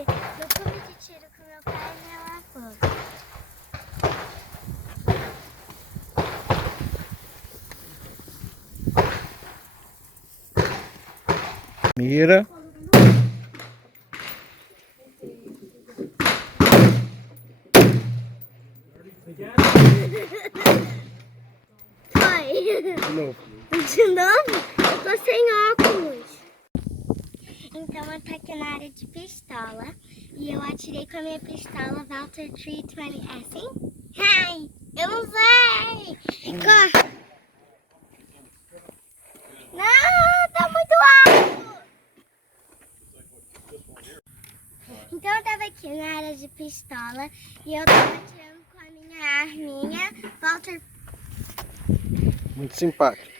no clube de tiro com meu pai na fogo. Mira. Foi. De novo. De novo? Eu tô sem óculos. Então eu tô aqui na área de pistola e eu atirei com a minha pistola Walter 320. É assim? Ai, eu não sei! Corre! Não, tá muito alto! Então eu tava aqui na área de pistola e eu tava atirando com a minha arminha Walter. Muito simpático.